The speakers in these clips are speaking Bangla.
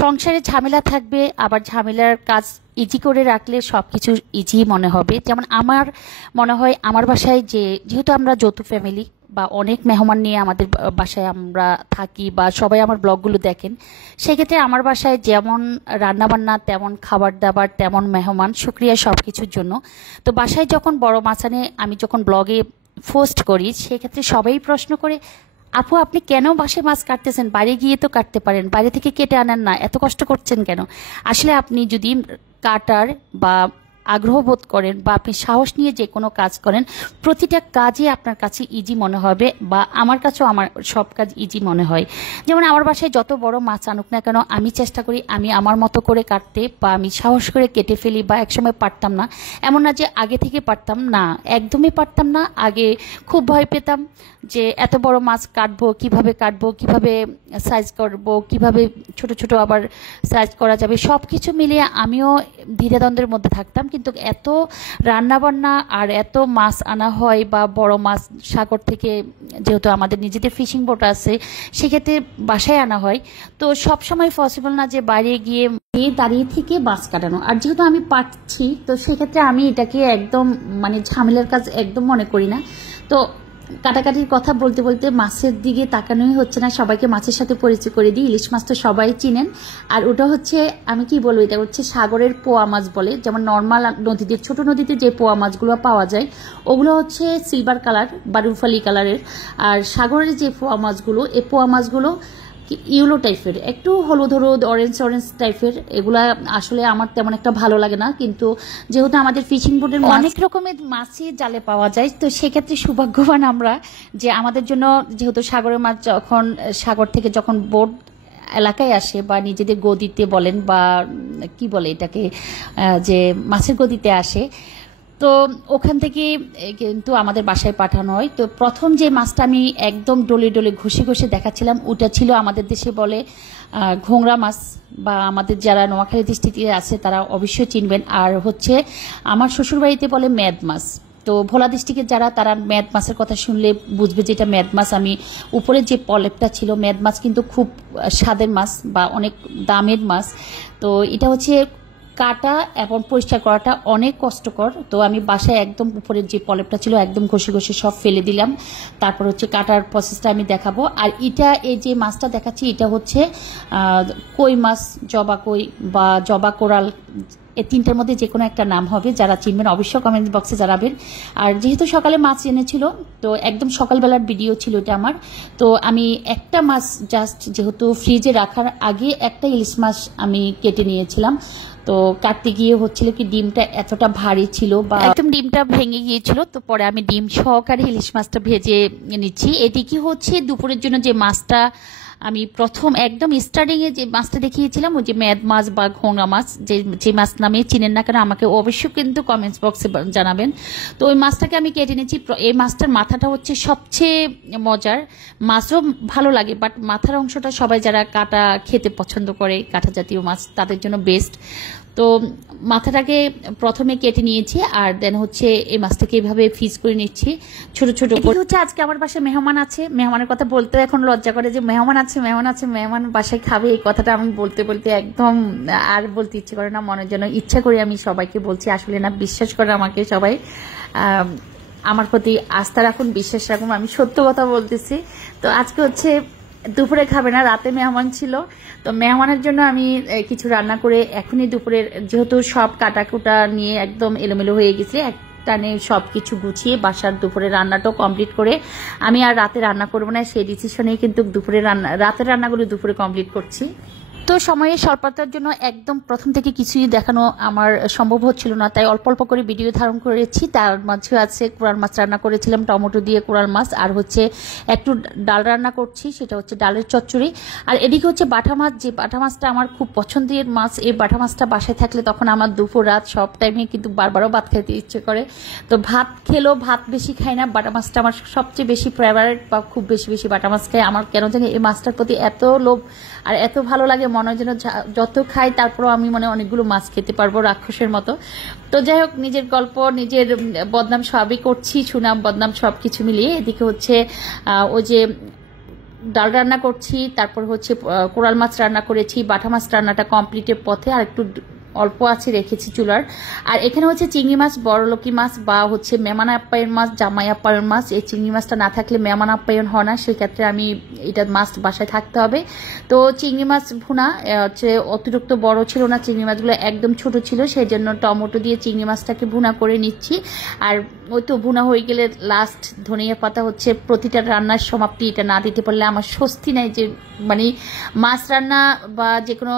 সংসারে ঝামেলা থাকবে, আবার ঝামেলার কাজ ইজি করে রাখলে সবকিছু ইজি মনে হবে। যেমন আমার মনে হয় আমার বাসায় যেহেতু আমরা যৌথ ফ্যামিলি বা অনেক মেহমান নিয়ে আমাদের বাসায় আমরা থাকি বা সবাই আমার ব্লগগুলো দেখেন, সেক্ষেত্রে আমার বাসায় যেমন রান্নাবান্না তেমন খাবার দাবার তেমন মেহমান, শুক্রিয়া সব কিছুর জন্য। তো বাসায় যখন বড় মাছ আনে, আমি যখন ব্লগে পোস্ট করি, সেক্ষেত্রে সবাই প্রশ্ন করে, আপু আপনি কেন বাসায় মাছ কাটতেছেন, বাইরে গিয়ে তো কাটতে পারেন, বাইরে থেকে কেটে আনেন না, এত কষ্ট করছেন কেন? আসলে আপনি যদি কাটার বা আগ্রহ বোধ করেন বা আপনি সাহস নিয়ে যে কোনো কাজ করেন, প্রতিটা কাজই আপনার কাছে ইজি মনে হবে, বা আমার কাছেও আমার সব কাজ ইজি মনে হয়। যেমন আমার বাসায় যত বড় মাছ আনুক না কেন, আমি চেষ্টা করি আমি আমার মতো করে কাটতে, বা আমি সাহস করে কেটে ফেলি। বা একসময় পারতাম না, এমন না যে আগে থেকে পারতাম না, একদমই পারতাম না। আগে খুব ভয় পেতাম যে এত বড় মাছ কাটবো কিভাবে সাইজ করব, কিভাবে ছোট ছোট আবার সাইজ করা যাবে, সব কিছু মিলিয়ে আমিও দ্বিধাদ্বন্দ্বের মধ্যে থাকতাম। কিন্তু এত রান্নাবান্না আর এত মাছ আনা হয়, বা বড় মাছ সাগর থেকে, যেহেতু আমাদের নিজেদের ফিশিং বোট আছে, সেক্ষেত্রে বাসায় আনা হয়। তো সব সময় পসিবল না যে বাইরে গিয়ে দাঁড়িয়ে থেকে মাছ কাটানো। আর যেহেতু আমি পারছি, তো সেক্ষেত্রে আমি এটাকে একদম মানে ঝামেলার কাজ একদম মনে করি না। তো কাটাকাটির কথা বলতে বলতে মাছের দিকে তাকানোই হচ্ছে না, সবাইকে মাছের সাথে পরিচয় করে দিই। ইলিশ মাছ তো সবাই চিনেন, আর ওটা হচ্ছে আমি কি বলবো, এটা হচ্ছে সাগরের পোয়া মাছ বলে। যেমন নর্মাল নদীতে, ছোট নদীতে যে পোয়া মাছগুলো পাওয়া যায়, ওগুলো হচ্ছে সিলভার কালার বা রুফালি কালারের। আর সাগরের যে পোয়া মাছগুলো, এই পোয়া মাছগুলো ইউলো টাইপের, একটু হলুদ হলুদ অরেঞ্জ অরেঞ্জ টাইপের। এগুলা আসলে আমার তেমন একটা ভালো লাগে না, কিন্তু যেহেতু আমাদের ফিশিং বোটের অনেক রকমের মাছই জালে পাওয়া যায়, তো সেক্ষেত্রে সৌভাগ্যবান আমরা যে আমাদের জন্য, যেহেতু সাগরের মাছ যখন সাগর থেকে যখন বোট এলাকায় আসে, বা নিজেদের গদিতে বলেন বা কি বলে এটাকে, যে মাছের গদিতে আসে, তো ওখান থেকে কিন্তু আমাদের বাসায় পাঠানো হয়। তো প্রথম যে মাছটা আমি একদম ডলে ডলে ঘষে ঘষে দেখাচ্ছিলাম, ওটা ছিল আমাদের দেশে বলে ঘোংরা মাছ, বা আমাদের যারা নোয়াখালী ডিস্ট্রিক্টে আছে তারা অবশ্যই চিনবেন। আর হচ্ছে আমার শ্বশুরবাড়িতে বলে মেদ মাছ। তো ভোলা ডিস্ট্রিক্টের যারা, তারা মেদ মাছের কথা শুনলে বুঝবে যে এটা মেদ মাছ। আমি উপরে যে পলেপটা ছিল, মেদ মাছ কিন্তু খুব স্বাদের মাছ বা অনেক দামের মাছ। তো এটা হচ্ছে কাটা এবং পরিষ্কার করাটা অনেক কষ্টকর। তো আমি বাসায় একদম উপরের যে পলেপটা ছিল একদম ঘষে ঘষে সব ফেলে দিলাম। তারপর হচ্ছে কাটার প্রসেসটা আমি দেখাবো। আর এই যে মাছটা দেখাচ্ছি, এটা হচ্ছে কই মাছ, জবা কই বা জবা কোরাল, এই তিনটার মধ্যে যে কোনো একটা নাম হবে। যারা চিনবেন অবশ্যই কমেন্ট বক্সে জানাবেন। আর যেহেতু সকালে মাছ এনেছিল, তো একদম সকালবেলার ভিডিও ছিল এটা আমার। তো আমি একটা মাছ জাস্ট, যেহেতু ফ্রিজে রাখার আগে একটা ইলিশ মাছ আমি কেটে নিয়েছিলাম। তো কাটতে গিয়ে হচ্ছিল কি, ডিমটা এতটা ভারী ছিল বা একদম ডিমটা ভেঙে গিয়েছিল। তো পরে আমি ডিম সহকারে ইলিশ মাছটা ভেজে নিচ্ছি। এদিকে হচ্ছে দুপুরের জন্য যে মাছটা আমি প্রথম একদম স্টার্টিংয়ে যে মাছটা দেখিয়েছিলাম, ওই যে মেদ মাছ বা ঘোঙা মাছ, যে মাছ নামে চিনেন না কেন আমাকে অবশ্যই কিন্তু কমেন্টস বক্সে জানাবেন। তো ওই মাছটাকে আমি কেটে নিয়েছি। এই মাছটার মাথাটা হচ্ছে সবচেয়ে মজার। মাছও ভালো লাগে, বাট মাথার অংশটা সবাই যারা কাটা খেতে পছন্দ করে, কাঁটা জাতীয় মাছ, তাদের জন্য বেস্ট। তো মাথাটাকে প্রথমে কেটে নিয়েছি, আর দেন হচ্ছে এই মাছটাকে এইভাবে ফিস করে নিচ্ছি ছোট ছোট করে। হচ্ছে আজকে আমার বাসায় মেহমান আছে, মেহমানের কথা বলতে এখন লজ্জা করে যে মেহমান আছে মেহমান বাসায় খাবে, এই কথাটা আমি বলতে বলতে একদম আর বলতে ইচ্ছে করে না, মনের জন্য ইচ্ছা করে আমি সবাইকে বলছি। আসলে না, বিশ্বাস করে আমাকে সবাই, আমার প্রতি আস্থা রাখুন, বিশ্বাস রাখুন, আমি সত্য কথা বলতেছি। তো আজকে হচ্ছে দুপুরে খাবে না, রাতে মেহমান ছিল। তো মেহমানের জন্য আমি কিছু রান্না করে এখনই দুপুরের, যেহেতু সব কাটাকুটা নিয়ে একদম এলোমেলো হয়ে গেছে, টানে সব কিছু গুছিয়ে বাসার দুপুরে রান্নাটাও কমপ্লিট করে আমি আর রাতে রান্না করবো না, সেই ডিসিশনেই কিন্তু রাতের রান্নাগুলো দুপুরে কমপ্লিট করছি। তো সময়ের স্বল্পতার জন্য একদম প্রথম থেকে কিছুই দেখানো আমার সম্ভব হচ্ছিল না, তাই অল্প অল্প করে ভিডিও ধারণ করেছি। তার মাঝে আছে কোরাল মাছ রান্না করেছিলাম, টমেটো দিয়ে কোরাল মাছ, আর হচ্ছে একটু ডাল রান্না করছি, সেটা হচ্ছে ডালের চচ্চড়ি। আর এদিকে হচ্ছে বাটা মাছ, যে বাটা মাছটা আমার খুব পছন্দের মাছ। এই বাটা মাছটা বাসায় থাকলে তখন আমার দুপুর রাত সব টাইমে কিন্তু বারবারও ভাত খাইতে ইচ্ছে করে। তো ভাত খেলেও ভাত বেশি খাই না, বাটা মাছটা আমার সবচেয়ে বেশি ফেভারিট, বা খুব বেশি বেশি বাটা মাছ খাই। আমার কেন জানি এই মাছটার প্রতি এত লোভ আর এত ভালো লাগে, মনে হয় যেন যত খাই তারপরও আমি মনে অনেকগুলো মাছ খেতে পারবো রাক্ষসের মতো। তো যাই হোক, নিজের গল্প, নিজের বদনাম সবই করছি, সুনাম বদনাম সবকিছু মিলিয়ে। এদিকে হচ্ছে ওই যে ডাল রান্না করছি, তারপর হচ্ছে কোরাল মাছ রান্না করেছি, বাটা মাছ রান্নাটা কমপ্লিটের পথে, আর একটু অল্প আছে রেখেছি চুলার। আর এখানে হচ্ছে চিংড়ি মাছ, বড়লোকি মাছ বা হচ্ছে মেহমান আপ্যায়ন মাছ, জামাই আপ্যায়ন মাছ। এই চিংড়ি মাছটা না থাকলে মেহমান আপ্যায়ন হয় না, সেক্ষেত্রে আমি এটা মাস্ট বাসায় থাকতে হবে। তো চিংড়ি মাছ ভুনা হচ্ছে অতিরিক্ত বড় ছিল না, চিংড়ি মাছগুলো একদম ছোট ছিল, সেই জন্য টমেটো দিয়ে চিংড়ি মাছটাকে ভুনা করে নিচ্ছি। আর ওই তো ভুনা হয়ে গেলে লাস্ট ধনিয়া পাতা হচ্ছে প্রতিটা রান্নার সমাপ্তি। এটা না দিতে পারলে আমার স্বস্তি নাই, যে মানে মাছ রান্না বা যে কোনো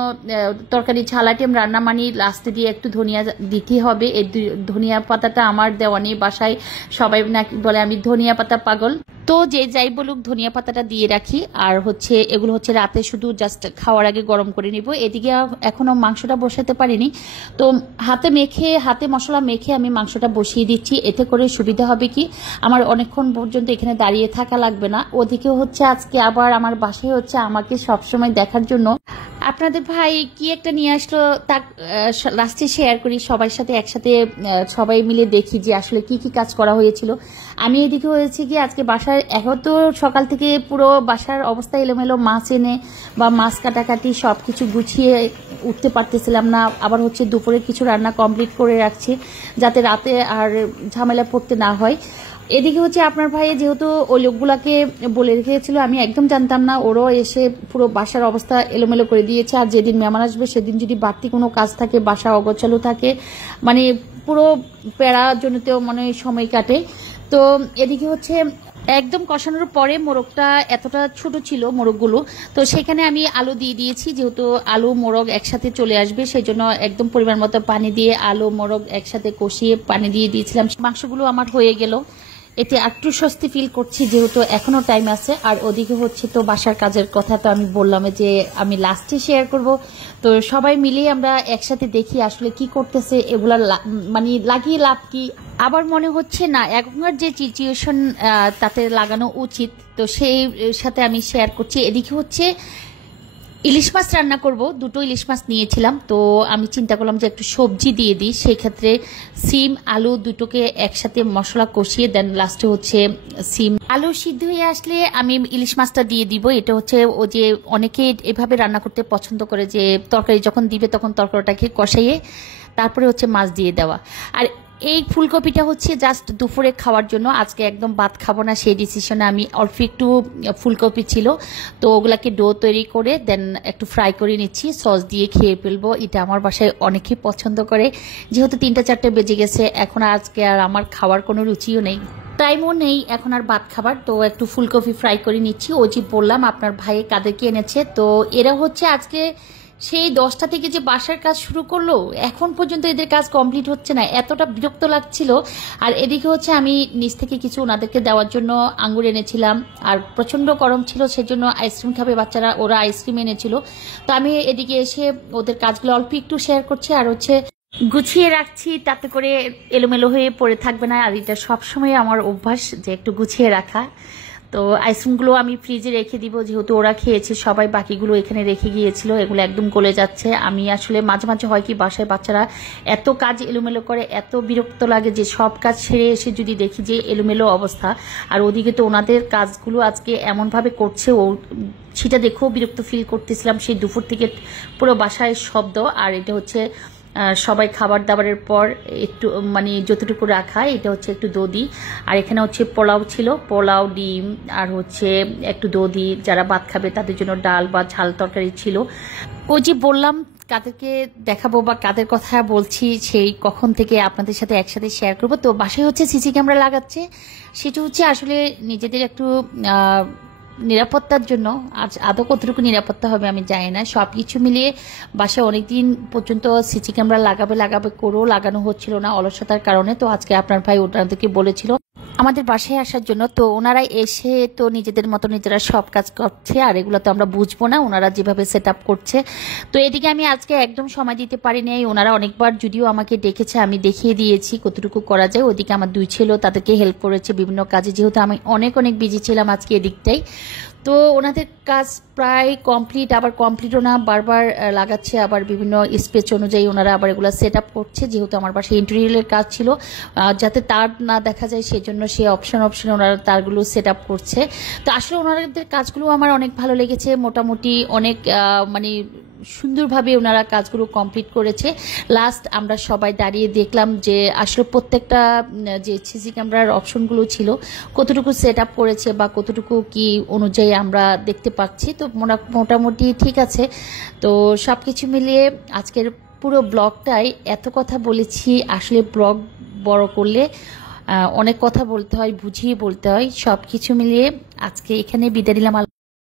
তরকারি ঝাল আইটেম রান্না মানে লাস্টে দিয়ে একটু ধনিয়া দিতে হবে। এই ধনিয়া পাতাটা আমার দেওয়া নেই বাসায়, সবাই নাকি বলে আমি ধনিয়া পাতা পাগল। তো যে যাই বলুক ধনিয়া পাতাটা দিয়ে রাখি। আর হচ্ছে এগুলো হচ্ছে রাতে শুধু জাস্ট খাওয়ার আগে গরম করে নিব। এদিকে এখনো মাংসটা বসাতে পারিনি, তো হাতে মশলা মেখে আমি মাংসটা বসিয়ে দিচ্ছি। এতে করে সুবিধা হবে কি, আমার অনেকক্ষণ পর্যন্ত এখানে দাঁড়িয়ে থাকা লাগবে না। ওদিকে হচ্ছে আজকে আবার আমার বাসায় হচ্ছে আমাকে সবসময় দেখার জন্য আপনাদের ভাই কি একটা নিয়ে আসলো, তা লাস্টে শেয়ার করি সবার সাথে, একসাথে সবাই মিলে দেখি যে আসলে কি কি কাজ করা হয়েছিল। আমি এদিকে হয়েছে কি আজকে বাসায় এখন তো সকাল থেকে পুরো বাসার অবস্থা এলোমেলো, মাছ এনে বা মাছ কাটাকাটি সবকিছু গুছিয়ে উঠতে পারতেছিলাম না। আবার হচ্ছে দুপুরে কিছু রান্না কমপ্লিট করে রাখছি যাতে রাতে আর ঝামেলা পড়তে না হয়। এদিকে হচ্ছে আপনার ভাই যেহেতু ওই লোকগুলাকে বলে রেখেছিল, আমি একদম জানতাম না, ওরও এসে পুরো বাসার অবস্থা এলোমেলো করে দিয়েছে। আর যেদিন মেহমান আসবে সেদিন যদি বাড়তি কোনো কাজ থাকে, বাসা অগোছালো থাকে, মানে পুরো প্যারাজনিতেও মনে সময় কাটে। তো এদিকে হচ্ছে একদম কষানোর পরে মোরগটা এতটা ছোট ছিল মোরগগুলো, তো সেখানে আমি আলু দিয়ে দিয়েছি। যেহেতু আলু মোরগ একসাথে চলে আসবে সেই জন্য একদম পরিমাণ মতো পানি দিয়ে আলু মোরগ একসাথে কষিয়ে পানি দিয়ে দিয়েছিলাম। মাংসগুলো আমার হয়ে গেল, এতে একটু স্বস্তি ফিল করছি যেহেতু এখনো টাইম আছে। আর ওদিকে হচ্ছে তো বাসার কাজের কথা তো আমি বললাম যে আমি লাস্টে শেয়ার করব। তো সবাই মিলিয়ে আমরা একসাথে দেখি আসলে কি করতেছে, এগুলা মানে লাগিয়ে লাভ কি। আবার মনে হচ্ছে না এখনকার যে সিচুয়েশন তাতে লাগানো উচিত, তো সেই সাথে আমি শেয়ার করছি। এদিকে হচ্ছে ইলিশ মাছ রান্না করব, দুটো ইলিশ মাছ নিয়েছিলাম, তো আমি চিন্তা করলাম যে একটু সবজি দিয়ে দিই। সেই ক্ষেত্রে সিম আলু দুটোকে একসাথে মশলা কষিয়ে দেন, লাস্টে হচ্ছে সিম আলু সিদ্ধ হয়ে আসলে আমি ইলিশ মাছটা দিয়ে দিব। এটা হচ্ছে ও যে অনেকে এভাবে রান্না করতে পছন্দ করে, যে তরকারি যখন দিবে তখন তরকারিটাকে কষাইয়ে তারপরে হচ্ছে মাছ দিয়ে দেওয়া। আর এই ফুলকপিটা হচ্ছে জাস্ট দুপুরে খাওয়ার জন্য, আজকে একদম ভাত খাবো না সেই ডিসিশনে আমি অল্প একটু ফুলকপি ছিল তো ওগুলাকে ডো তৈরি করে দেন একটু ফ্রাই করে নিচ্ছি, সস দিয়ে খেয়ে ফেলবো। এটা আমার বাসায় অনেকেই পছন্দ করে। যেহেতু 3টা-4টে বেজে গেছে, এখন আজকে আর আমার খাওয়ার কোনো রুচিও নেই, টাইমও নেই এখন আর ভাত খাবার, তো একটু ফুলকপি ফ্রাই করে নিচ্ছি। ও যে বললাম আপনার ভাইয়ে কাদেরকে এনেছে, তো এরা হচ্ছে আজকে সেই 10টা থেকে যে বাসার কাজ শুরু করলো এখন পর্যন্ত এদের কাজ কমপ্লিট হচ্ছে না, এতটা বিরক্ত লাগছিল। আর এদিকে হচ্ছে আমি নিচ থেকে কিছু ওনাদেরকে দেওয়ার জন্য আঙ্গুর এনেছিলাম, আর প্রচন্ড গরম ছিল সেজন্য আইসক্রিম খাবে বাচ্চারা, ওরা আইসক্রিম এনেছিল। তো আমি এদিকে এসে ওদের কাজগুলো অল্প একটু শেয়ার করছি আর হচ্ছে গুছিয়ে রাখছি, তাতে করে এলোমেলো হয়ে পড়ে থাকবে না। আর এটা সবসময় আমার অভ্যাস যে একটু গুছিয়ে রাখা। তো আইসক্রিমগুলো আমি ফ্রিজে রেখে দিব, যেহেতু ওরা খেয়েছে সবাই, বাকিগুলো এখানে রেখে গিয়েছিল, এগুলো একদম গলে যাচ্ছে। আমি আসলে মাঝে মাঝে হয় কি বাসায় বাচ্চারা এত কাজ এলোমেলো করে, এত বিরক্ত লাগে যে সব কাজ ছেড়ে এসে যদি দেখি যে এলোমেলো অবস্থা। আর ওদিকে তো ওনাদের কাজগুলো আজকে এমনভাবে করছে, ও সেটা দেখেও বিরক্ত ফিল করতেছিলাম। সেই দুপুর থেকে পুরো বাসায় শব্দ। আর এটা হচ্ছে সবাই খাবার দাবারের পর একটু মানে যতটুকু রাখা, এটা হচ্ছে একটু দধি। আর এখানে হচ্ছে পোলাও ছিল, পোলাও ডিম আর হচ্ছে একটু দধি, যারা ভাত খাবে তাদের জন্য ডাল বা ঝাল তরকারি ছিল। ওই যে বললাম কাদেরকে দেখাবো বা কাদের কথা বলছি সেই কখন থেকে আপনাদের সাথে একসাথে শেয়ার করব। তো বাসায় হচ্ছে সিসি ক্যামেরা লাগাচ্ছে, সেটা হচ্ছে আসলে নিজেদের একটু নিরাপত্তার জন্য। আজ আদৌ কতটুকু নিরাপত্তা হবে আমি জানি না। সব কিছু মিলিয়ে বাসায় অনেকদিন পর্যন্ত সিসি ক্যামেরা লাগাবে করেও লাগানো হচ্ছিল না অলসতার কারণে। তো আজকে আপনার ভাই ওনাদেরকে বলেছিল আমাদের বাসায় আসার জন্য, তো ওনারা এসে তো নিজেদের মতো নিজেরা সব কাজ করছে, আর এগুলো তো আমরা বুঝবো না, ওনারা যেভাবে সেট আপ করছে। তো এদিকে আমি আজকে একদম সময় দিতে পারিনি। ওনারা অনেকবার যদিও আমাকে ডেকেছে, আমি দেখিয়ে দিয়েছি কতটুকু করা যায়। ওদিকে আমার 2 ছেলে তাদেরকে হেল্প করেছে বিভিন্ন কাজে, যেহেতু আমি অনেক বিজি ছিলাম আজকে এদিকটাই। তো ওনাদের কাজ প্রায় কমপ্লিট, আবার কমপ্লিটও না, বারবার লাগাচ্ছে, আবার বিভিন্ন স্পেচ অনুযায়ী ওনারা আবার এগুলো সেট আপ করছে। যেহেতু আমার বাসায় ইন্টেরিয়রের কাজ ছিল, যাতে তার না দেখা যায় সেজন্য সে অপশন ওনারা তারগুলো সেট আপ করছে। তো আসলে ওনাদের কাজগুলো আমার অনেক ভালো লেগেছে, মোটামুটি অনেক মানে সুন্দরভাবে ওনারা কাজগুলো কমপ্লিট করেছে। লাস্ট আমরা সবাই দাঁড়িয়ে দেখলাম যে আসলে প্রত্যেকটা যে সিসি ক্যামেরার অপশনগুলো ছিল কতটুকু সেট আপ করেছে বা কতটুকু কি অনুযায়ী আমরা দেখতে পাচ্ছি। তো মোটামুটি ঠিক আছে। তো সব কিছু মিলিয়ে আজকের পুরো ব্লগটাই এত কথা বলেছি। আসলে ব্লগ বড় করলে অনেক কথা বলতে হয়, বুঝিয়ে বলতে হয়। সব কিছু মিলিয়ে আজকে এখানে বিদায় নিলাম।